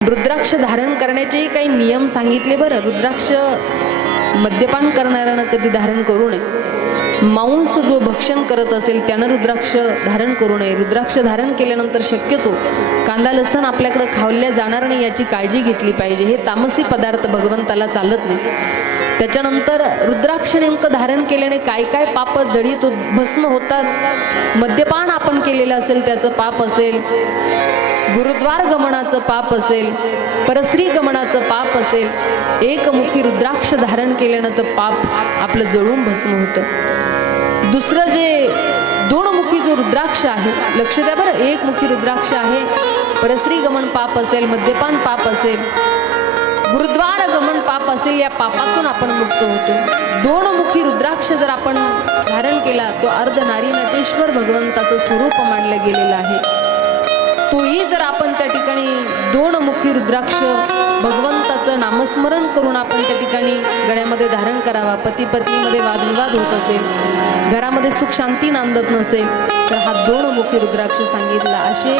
रुद्राक्ष धारण करण्याचे काही नियम सांगितले बरं. रुद्राक्ष मद्यपान करणाऱ्यानं कधी धारण करू नये. मांस जो भक्षण करत असेल त्यानं रुद्राक्ष धारण करू नये. रुद्राक्ष धारण केल्यानंतर शक्यतो कांदा लसण आपल्याकडे खाल्ल्या जाणार नाही याची काळजी घेतली पाहिजे. हे तामसी पदार्थ भगवंताला चालत नाही. त्याच्यानंतर रुद्राक्ष नेमकं धारण केल्याने काय काय पाप जडित भस्म होतात. मद्यपान आपण केलेलं असेल त्याचं पाप असेल, गुरुद्वार गमनाचं पाप असेल, परस्त्री गमनाचं पाप असेल, एकमुखी रुद्राक्ष धारण केल्यानं तर पाप आपलं जळून भस्म होतं. दुसरं जे दोनमुखी जो रुद्राक्ष आहे, लक्ष द्या बरं, एकमुखी रुद्राक्ष आहे, परस्त्री गमन पाप असेल, मद्यपान पाप असेल, गुरुद्वार गमन पाप असेल, या पापातून आपण मुक्त होतो. दोनमुखी रुद्राक्ष जर आपण धारण केला तो अर्ध नारी नटेश्वर भगवंताचं स्वरूप मानलं गेलेलं आहे. तोही जर आपण त्या ठिकाणी दोनमुखी रुद्राक्ष भगवंताचं नामस्मरण करून आपण त्या ठिकाणी गळ्यामध्ये धारण करावा. पती पत्नीमध्ये वादविवाद होत असेल, घरामध्ये सुख शांती नांदत नसेल तर हा दोनमुखी रुद्राक्ष सांगितला. असे